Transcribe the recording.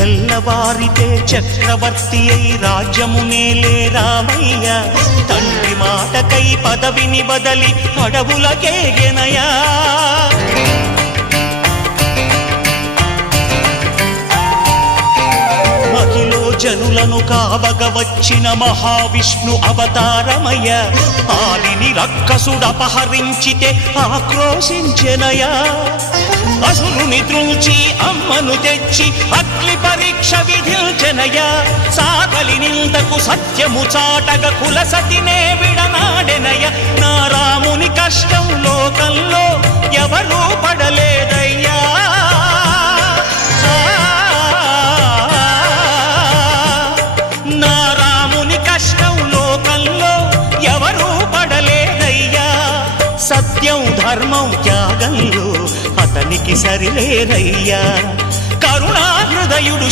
తెల్లవారితే చక్రవర్తి అయి రాజ్యమునేలే రామయ్య తండ్రి మాటకై పదవిని బదలి అడవులకేగెనయా మహిలో జనులను కావగ వచ్చిన మహావిష్ణు అవతారమయ్య ఆలిని రక్కసుడపహరించితే ఆక్రోశించెనయా అసురుని త్రుంచి అమ్మను తెచ్చి అగ్ని పరీక్ష విధించెనయా సాగలి నిందకు సత్యము చాటగ కులసతినే విడనాడెనయ నా రాముని కష్టం లోకంలో ఎవరూ పడలేదయ్యా నా రాముని కష్టం లోకంలో ఎవరూ పడలేదయ్యా సత్యం ధర్మం త్యాగంలో అతనికి సరిలేరయ్యా కరుణా హృదయుడు